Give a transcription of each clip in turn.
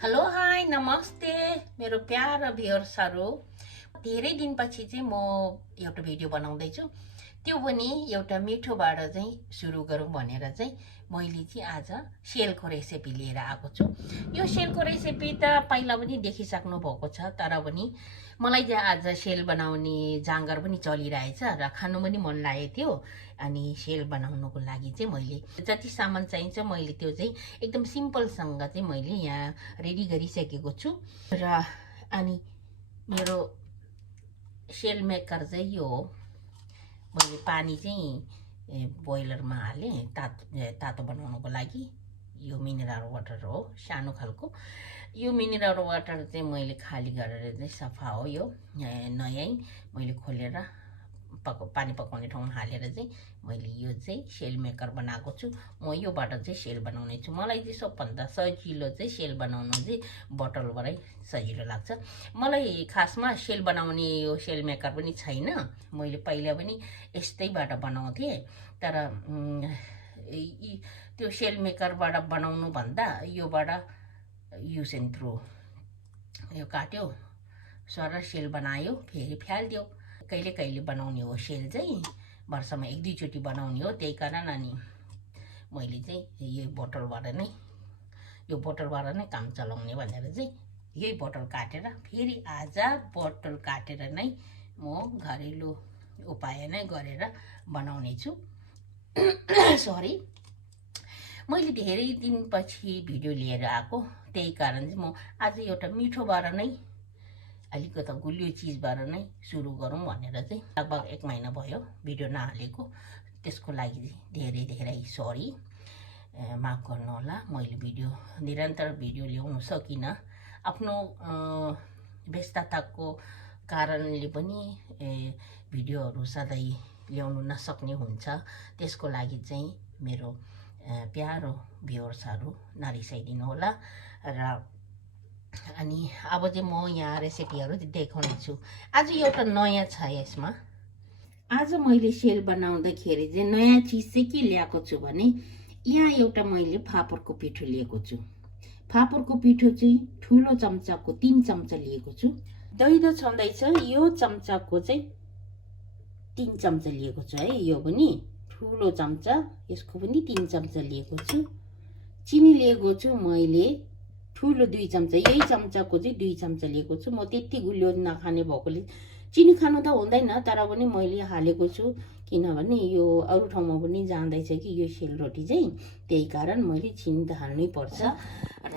Hello hi नमस्ते मेरो para भ्युअर्सहरू। धेरै दिनपछि चाहिँ म एउटा भिडियो बनाउँदैछु। त्यो पनि एउटा मिठोबाट चाहिँ सुरु गरौँ भनेर चाहिँ मैले चाहिँ आज सेलको रेसिपी लिएर आएको छु। यो सेलको रेसिपी त पहिला पनि देखिसक्नु भएको छ, तर पनि मलाई चाहिँ आज सेल बनाउने जाँगर पनि चलिरहेछ र खानु पनि मन लागेको थियो। अनि सेल बनाउनुको लागि चाहिँ मैले जति सामान चाहिन्छ मैले त्यो चाहिँ एकदम सिम्पलसँग चाहिँ मैले यहाँ रेडी गरिसकेको छु। र अनि मेरो सेल मेकर चाहिँ यो हो। मैले पानी चाहिँ बोइलरमा हालेँ तातो बनाउनुको लागि। यो मिनरल वाटर हो, सानो खालको। यो मिनरल वाटर चाहिँ मैले खाली गरेर चाहिँ सफा हो, यो नयाँ मैले खोलेर पानी पकाउने ठाउँमा हालेर चाहिँ मैले यो चाहिँ सेल मेकर बनाएको छु। म योबाट चाहिँ सेल बनाउने छु। मलाई चाहिँ सबभन्दा सजिलो चाहिँ सेल बनाउनु चाहिँ बोतलबाटै सजिलो लाग्छ। मलाई खासमा सेल बनाउने यो सेल मेकर पनि छैन। मैले पहिला पनि यस्तैबाट बनाउँथेँ, तर त्यो सेल मेकरबाट बनाउनु भन्दा योबाट युज एन्ड थ्रो यो काट्यो, सर सेल बनायो, फेरि फ्यालिदियो। कहिले कहिले बनाउने हो सेल चाहिँ, वर्षमा एक दुईचोटि बनाउने हो। त्यही कारण अनि मैले चाहिँ यो बोतलबाट नै काम चलाउने भनेर चाहिँ यही बोतल काटेर फेरि आज बोतल काटेर नै म घरेलु उपाय नै गरेर बनाउने छु। सरी, मैले धेरै दिनपछि भिडियो लिएर आएको, त्यही कारण चाहिँ म आज एउटा मिठोबाट नै अलिकति गुलियो चिजबाट नै सुरु गरौँ भनेर चाहिँ लगभग 1 महिना भयो भिडियो नहालेको। त्यसको लागि धेरै धेरै सरी, माफ गर्नुहोला। मैले निरन्तर भिडियो ल्याउन सकिनँ, आफ्नो व्यस्तताको कारणले पनि भिडियोहरू सधैँ ल्याउनु नसक्ने हुन्छ। त्यसको लागि चाहिँ मेरो प्यारो भ्युअर्सहरू नरिसाइदिनु होला। र अनि अब चाहिँ म यहाँ रेसिपीहरू देखाउने छु। आज एउटा नयाँ छ यसमा। आज मैले सेल बनाउँदाखेरि चाहिँ नयाँ चिज चाहिँ के ल्याएको छु भने यहाँ एउटा मैले फापरको पिठो लिएको छु। फापरको पिठो चाहिँ ठुलो चम्चाको 3 चम्चा लिएको छु। दही त छँदैछ, यो चम्चाको चाहिँ 3 चम्चा लिएको छु है। यो पनि ठुलो चम्चा, यसको पनि 3 चम्चा लिएको छु। चिनी लिएको छु मैले ठुलो 2 चम्चा, यही चम्चाको चाहिँ 2 चम्चा लिएको छु। म त्यति गुलियो नखाने भएकोले चिनी खानु त हुँदैन, तर पनि मैले हालेको छु, किनभने यो अरू ठाउँमा पनि जाँदैछ कि यो सेलरोटी चाहिँ, त्यही कारण मैले चिनी त हाल्नै पर्छ।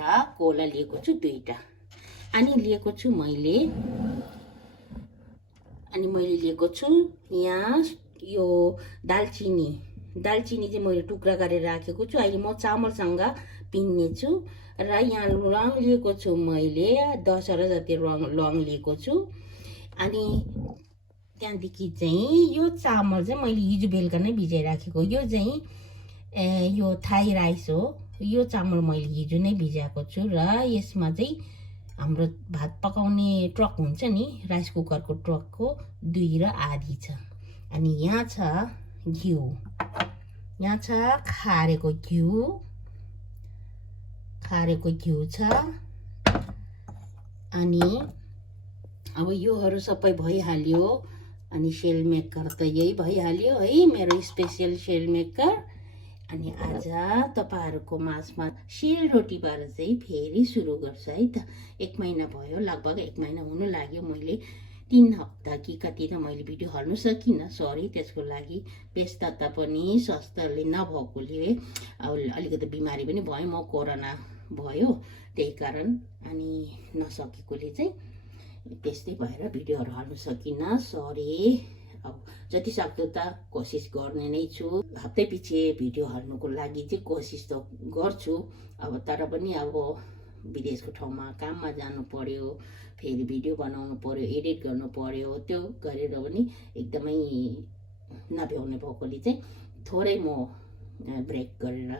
र कोला लिएको छु 2टा। अनि लिएको छु मैले लिएको छु यहाँ यो दालचिनी चाहिँ मैले टुक्रा गरेर राखेको छु। अहिले म चामलसँग पिन्ने छु। र यहाँ ल्वाङ लिएको छु मैले 10 जति ल्वाङ लिएको छु। अनि त्यहाँदेखि चाहिँ यो चामल चाहिँ मैले हिजो बेलुका नै भिजाइराखेको, यो चाहिँ यो थाई राइस हो। यो चामल मैले हिजो नै भिजाएको छु। र यसमा चाहिँ हाम्रो भात पकाउने ट्रक हुन्छ नि, राइस कुकरको ट्रकको 2 र आधी छ। अनि यहाँ छ घिउ, यहाँ छ खारेको घिउ छ। अनि अब योहरू सबै भइहाल्यो। अनि सेल मेकर त यही भइहाल्यो है, मेरो स्पेसियल सेल मेकर। अनि आज तपाईँहरूको माझमा सेलरोटीबाट चाहिँ फेरि सुरु गर्छु है त। 1 महिना भयो, लगभग 1 महिना हुनु लाग्यो। मैले 3 हप्ता कि कति त मैले भिडियो हाल्नु सकिनँ, सरी। त्यसको लागि व्यस्तता पनि स्वास्थ्यले नभएकोले अलिकति बिमारी पनि भयो, म कोरोना भयो, त्यही कारण अनि नसकेकोले चाहिँ त्यस्तै भएर भिडियोहरू हाल्नु सकिनँ, सरी। अब जति सक्दो त कोसिस गर्ने नै छु, हप्तै पछि भिडियो हाल्नुको लागि चाहिँ कोसिस त गर्छु। अब तर पनि अब विदेशको ठाउँमा काममा जानु पर्यो, फेरि भिडियो बनाउनु पर्यो, एडिट गर्नु पर्यो, त्यो गरेर पनि एकदमै नभ्याउने भएकोले चाहिँ थोरै म ब्रेक गरेर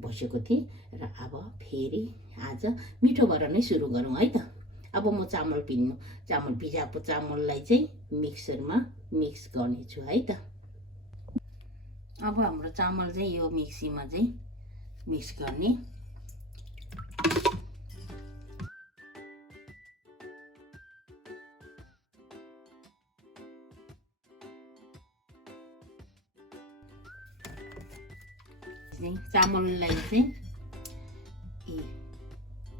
बसेको थिएँ। र अब फेरि आज मिठोबाट नै सुरु गरौँ है त। अब म चामल भिजाएको चामललाई चाहिँ मिक्सरमा मिक्स गर्नेछु है त। अब हाम्रो चामल चाहिँ यो मिक्सीमा चाहिँ मिक्स गर्ने। चामललाई चाहिँ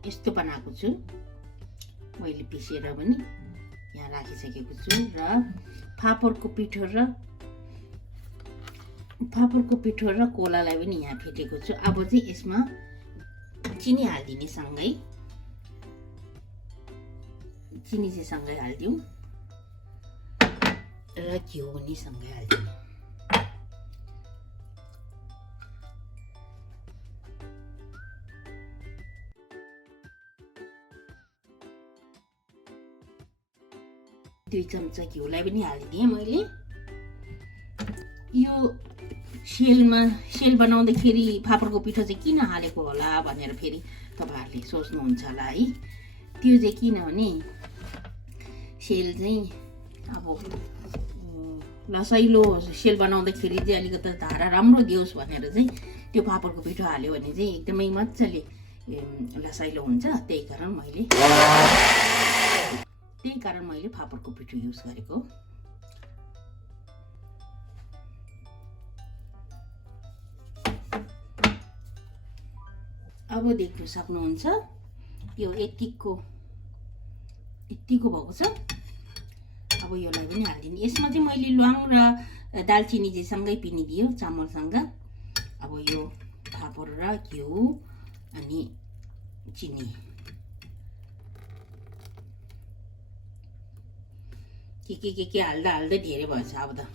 यस्तो बनाएको छु मैले पिसेर पनि यहाँ राखिसकेको छु र फापरको पिठो र कोलालाई पनि यहाँ फेटेको छु। अब चाहिँ यसमा चिनी हालिदिने सँगै चिनी चाहिँ सँगै हालिदिउँ र घिउ पनि सँगै हालिदिउँ। दुई चम्चा घिउलाई पनि हालिदिएँ मैले। यो सेल बनाउँदाखेरि फापरको पिठो चाहिँ किन हालेको होला भनेर फेरि तपाईँहरूले सोच्नुहुन्छ होला है। त्यो चाहिँ किनभने सेल चाहिँ अब लसाइलो सेल बनाउँदाखेरि चाहिँ अलिकति धारा राम्रो दियोस् भनेर चाहिँ त्यो फापरको पिठो हाल्यो भने चाहिँ एकदमै मजाले लसाइलो हुन्छ। त्यही कारण मैले फापरको पिठो युज गरेको। अब देख्न सक्नुहुन्छ यो यतिको भएको छ। अब यसलाई पनि हालिदिने। यसमा चाहिँ मैले ल्वाङ र दालचिनी चाहिँ सँगै पिनिदियो चामलसँग। अब यो फापर र घिउ अनि चिनी के हाल्दा धेरै भएछ अब त।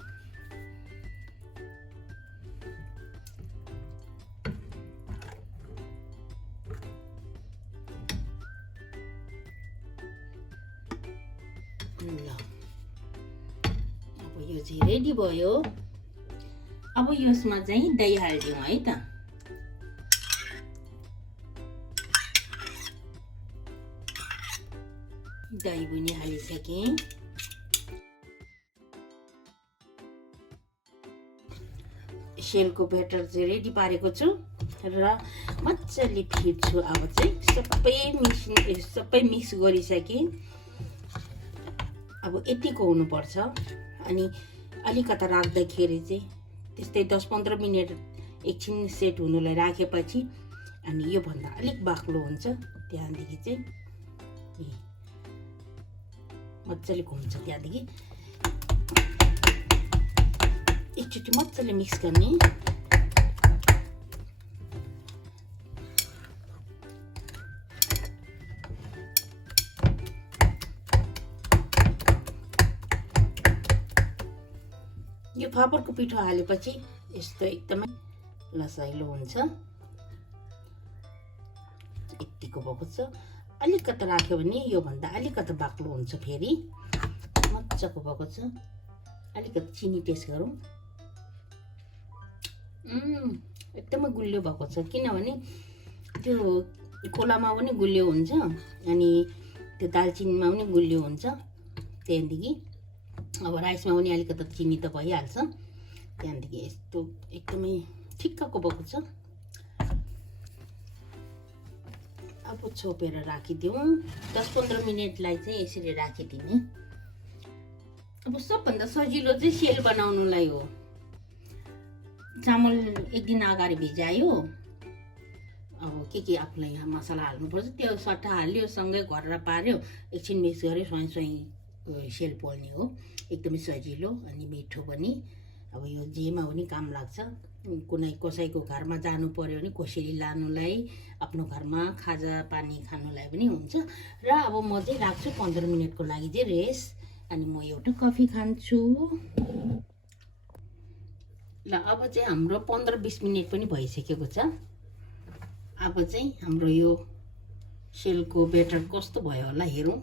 ल अब यो चाहिँ रेडी भयो। अब यसमा चाहिँ दही हालिदिउँ है त। दही पनि हालिसकेँ। सेलको ब्याटर चाहिँ रेडी पारेको छु र मजाले फिट्छु। अब चाहिँ सबै मिक्स गरिसकेँ। अब यतिको हुनुपर्छ। अनि अलिकता राख्दाखेरि चाहिँ त्यस्तै 10-15 मिनट एकछिन सेट हुनुलाई राखेपछि अनि योभन्दा अलिक बाक्लो हुन्छ। त्यहाँदेखि चाहिँ मजाले घुम्छ। त्यहाँदेखि एकचोटि मजाले मिक्स गर्ने। यो फापरको पिठो हालेपछि यस्तो एकदमै लसाइलो हुन्छ। यतिको भएको छ। अलिकति राख्यो भने योभन्दा अलिकति बाक्लो हुन्छ। फेरि मजाको भएको छ। अलिकति चिनी टेस्ट गरौँ। एकदमै गुलियो भएको छ। किनभने त्यो कोलामा पनि गुलियो हुन्छ अनि त्यो दालचिनीमा पनि गुलियो हुन्छ। त्यहाँदेखि अब राइसमा पनि अलिकति चिनी त भइहाल्छ। त्यहाँदेखि यस्तो एकदमै ठिक्कको भएको छ। अब छोपेर राखिदिउँ। 10-15 मिनटलाई चाहिँ यसरी राखिदिने। अब सबभन्दा सजिलो चाहिँ सेल बनाउनुलाई हो। चामल एक दिन अगाडि भिजायो। अब के आफूलाई मसला हाल्नुपर्छ त्यो सट्टा हाल्यो, सँगै घरेर पार्यो, एकछिन मिक्स गर्यो, स्वयं सेल पोल्ने हो। एकदमै सजिलो अनि मिठो पनि। अब यो जेमा पनि काम लाग्छ। कुनै कसैको घरमा जानु पर्यो भने कोसेली लानुलाई, आफ्नो घरमा खाजा पानी खानुलाई पनि हुन्छ। र अब म चाहिँ राख्छु 15 मिनटको लागि चाहिँ रेस्ट। अनि म एउटा कफी खान्छु। ल अब चाहिँ हाम्रो 15-20 मिनट पनि भइसकेको छ। अब चाहिँ हाम्रो यो सेलको ब्याटर कस्तो भयो होला हेरौँ।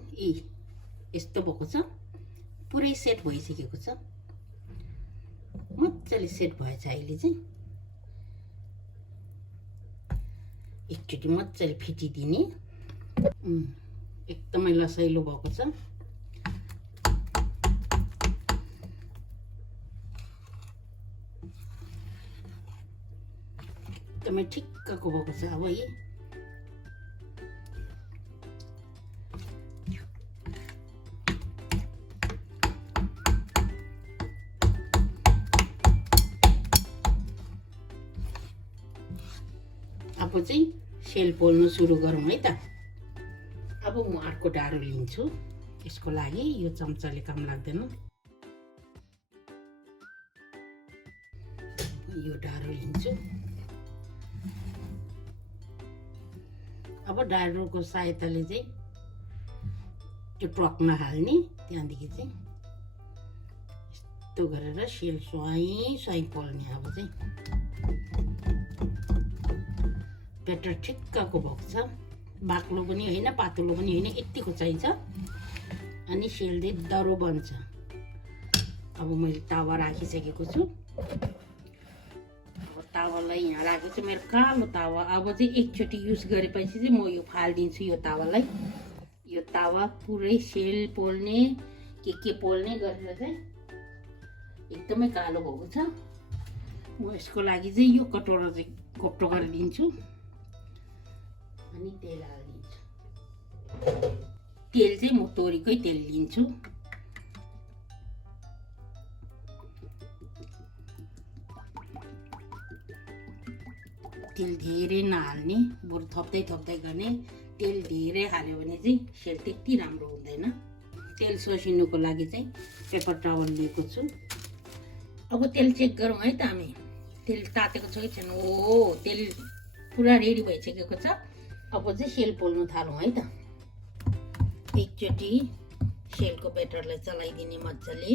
यस्तो भएको छ। पुरै सेट भइसकेको छ। मजाले सेट भएछ। अहिले चाहिँ एकचोटि मजाले फिटिदिने। एकदमै लसाइलो भएको छ। एकदमै ठिक्कको भएको छ। अब अब चाहिँ सेल पोल्नु सुरु गरौँ है त। अब म अर्को डाडु लिन्छु। यसको लागि यो चम्चाले काम लाग्दैन। यो डाडु लिन्छु। अब डाडुको सहायताले चाहिँ त्यो ट्रकमा हाल्ने, त्यहाँदेखि चाहिँ यस्तो गरेर सेल स्वाई पोल्ने। अब चाहिँ ब्याटर ठिक्कको भएको छ, बाक्लो पनि होइन पातलो पनि होइन, यतिको चाहिन्छ। अनि सेल चाहिँ दरो बन्छ। अब मैले तावा राखिसकेको छु। अब तावालाई यहाँ राखेको छु, मेरो कालो तावा। अब चाहिँ एकचोटि युज गरेपछि चाहिँ म यो फालिदिन्छु यो तावालाई। यो तावा पुरै सेल पोल्ने के पोल्ने गरेर चाहिँ एकदमै कालो भएको छ। म यसको लागि चाहिँ यो कटोरा चाहिँ कोप्टो गरिदिन्छु अनि तेल हालिदिन्छु। तेल चाहिँ म तोरीकै तेल लिन्छु। तेल धेरै नहाल्ने, बरु थप्दै गर्ने। तेल धेरै हाल्यो भने चाहिँ सेल त्यति राम्रो हुँदैन। तेल सोसिनुको लागि चाहिँ पेपर टावल लिएको छु। अब तेल चेक गरौँ है त हामी। तेल तातेको छ कि छैन? ओ, तेल पुरा रेडी भइसकेको छ। अब चाहिँ सेल पोल्नु थालौँ है त। एकचोटि सेलको ब्याटरलाई चलाइदिने मजाले।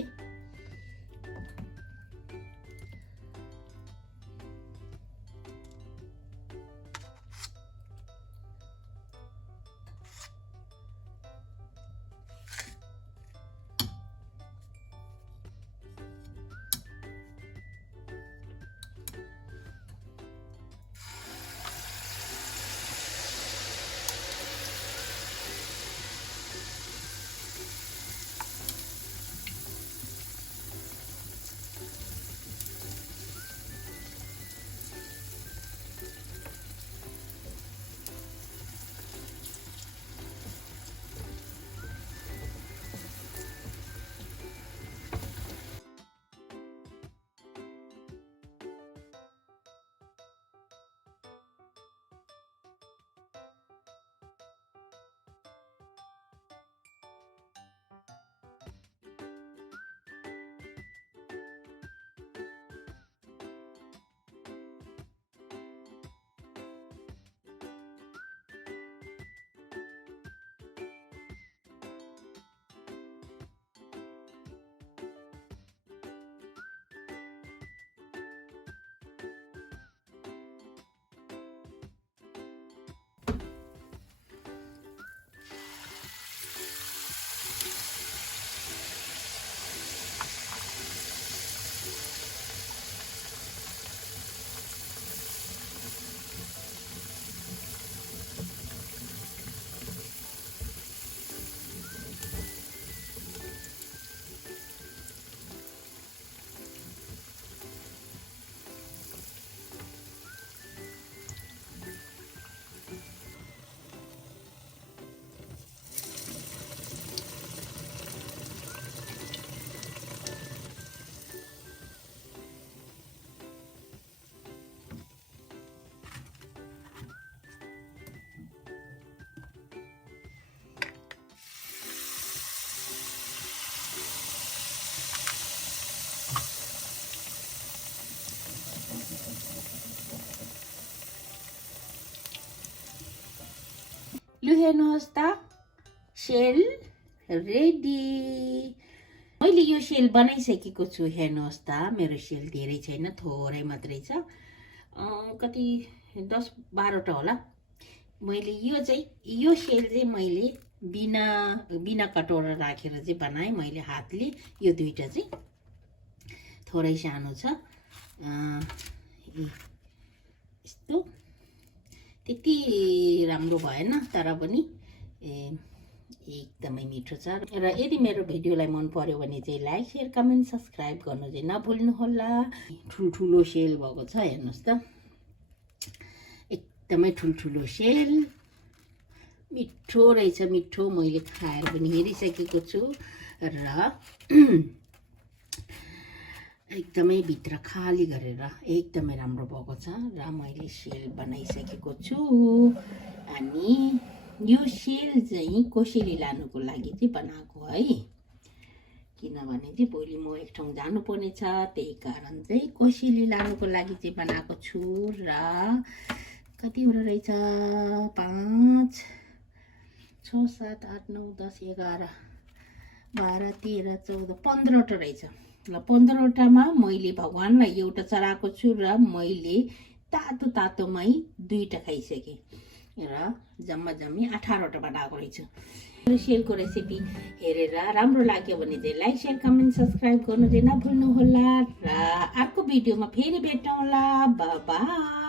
लु हेर्नुहोस् त, सेल रेडी। मैले यो सेल बनाइसकेको छु। हेर्नुहोस् त, मेरो सेल धेरै छैन, थोरै मात्रै छ। कति 10-12टा होला। मैले यो सेल चाहिँ मैले बिना कटोरा राखेर चाहिँ बनाएँ मैले हातले। यो दुईटा चाहिँ थोरै सानो छ। यस्तो त्यति राम्रो भएन, तर पनि एकदमै मिठो छ। र यदि मेरो भिडियोलाई मन पर्यो भने चाहिँ लाइक, शेयर, कमेन्ट, सब्सक्राइब गर्नु चाहिँ नभुल्नुहोला। ठुल्ठुलो सेल भएको छ, हेर्नुहोस् त, एकदमै ठुल्ठुलो सेल। मिठो रहेछ, मिठो। मैले खाएर पनि हेरिसकेको छु। र एकदमै भित्र खाली गरेर एकदमै राम्रो भएको छ र मैले सेल बनाइसकेको छु। अनि यो सेल चाहिँ कोसेली लानुको लागि चाहिँ बनाएको है, किनभने चाहिँ भोलि म एक ठाउँ जानुपर्ने छ, त्यही कारण चाहिँ कोसेली लानुको लागि चाहिँ बनाएको छु। र कतिवटा रहेछ 5 6 7 8 9 10 11 12 13 14 15वटा रहेछ। ल 15वटामा मैले भगवानलाई एउटा चढाएको छु र मैले तातो तातोमै 2टा खाइसकेँ र जम्मा जम्मी 18वटा बनाएको रहेछु। सेलको रेसिपी हेरेर राम्रो लाग्यो भने चाहिँ लाइक शेयर कमेन्ट सब्सक्राइब गर्नु चाहिँ नभुल्नुहोला र अर्को भिडियोमा फेरि भेटौँला। By by.